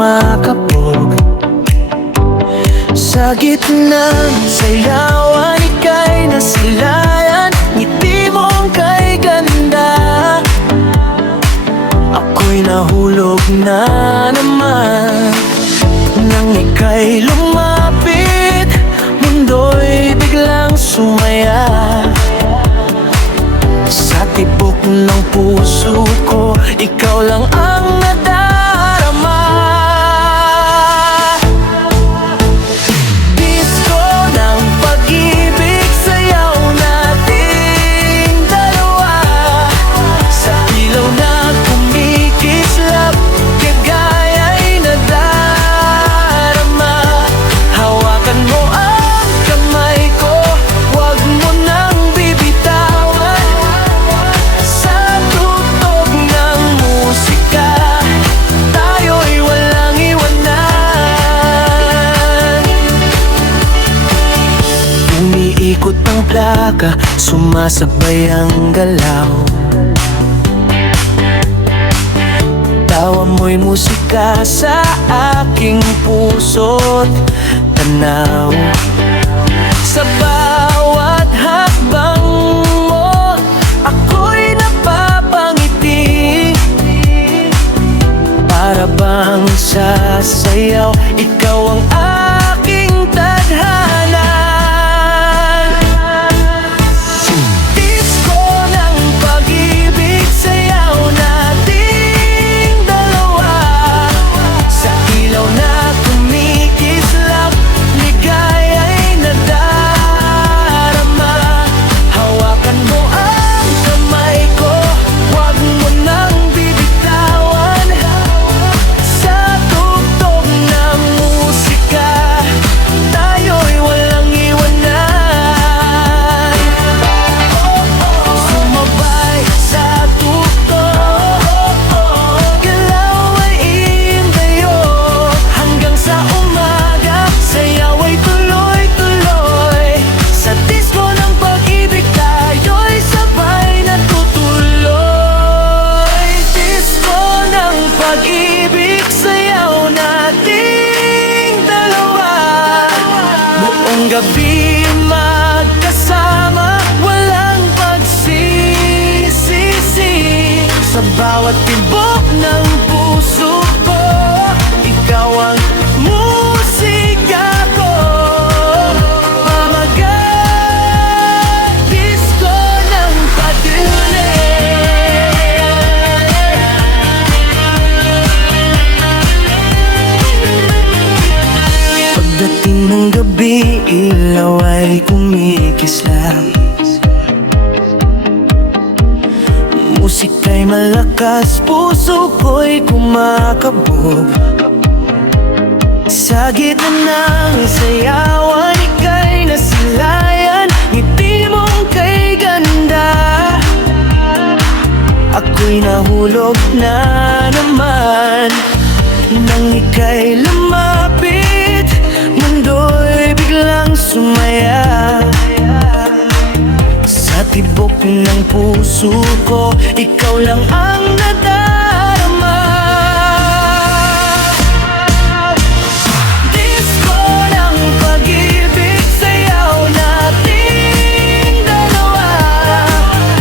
kumakabog. Sa gitna ng sayawan, ika'y nasilayan. Ngiti mong kay ganda, ako'y nahulog na naman. Nang ika'y lumapit, mundo'y biglang sumaya. Sa tibok ng puso ko, ikaw lang ang nadarama. Disco ng pag-ibig, sayaw nating dalawa. Sa ilaw na kumikislap, kagaya'y nadarama. Hawakan mo ang kamay ko, wag mo nang bibitawan. Sa tugtog ng musika, tayo'y walang iwanan. Umiikot ang plaka, sumasabay ang galaw. Tawa mo'y musika sa aking puso't tanaw. Sa bawat hakbang mo, ako'y napapangiti. Para bang sasayaw, ikaw ang aking tadhana. Disco ng pag-ibig, sayaw nating dalawa. Sa ilaw na kumikislap, ligaya'y nadarama. Hawakan mo ang kamay ko, wag mo nang bibitawan. Sa tugtog ng musika, tayo'y walang iwanan. Sumabay sa tugtog, galaw ay iindayo. Hanggang sa umaga, sayaw ay tuloy-tuloy. Sa disco ng pag-ibig, tayo'y sabay natutuloy. Disco ng pag-ibig, sayaw nating dalawa. Buong gabi magkasama, walang pagsisisi. Sa bawat tibok ng puso ko, ikaw ang musika ko. Pamagat, disco ng pag-ibig. Pagdating ng gabi, ilaw ay kumikislap. Musika'y malakas, puso ko'y kumakabog. Sa gitna ng sayawan, ika'y nasilayan. Ngiti mong kay ganda, ako'y nahulog na naman. Nang ika'y lumapit, mundo'y biglang sumaya. Sa tibok ng puso ko, ikaw lang ang nadarama. Disco ng pag-ibig, sayaw nating dalawa.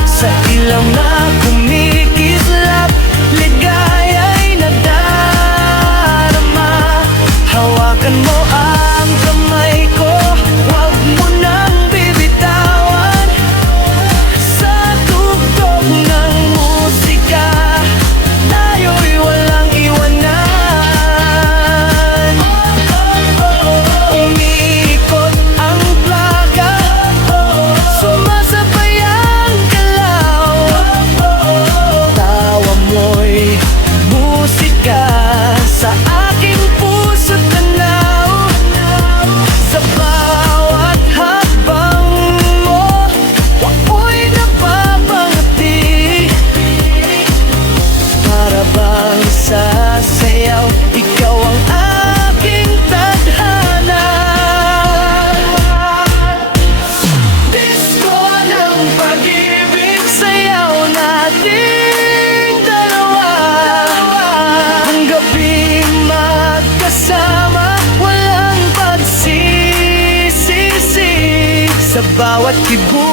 Sa ilaw na kumikislap, ligaya'y nadarama. Hawakan mo ang kamay ko, wag mo nang bibitawan. Sa tugtog ng musika, bawat kibuan.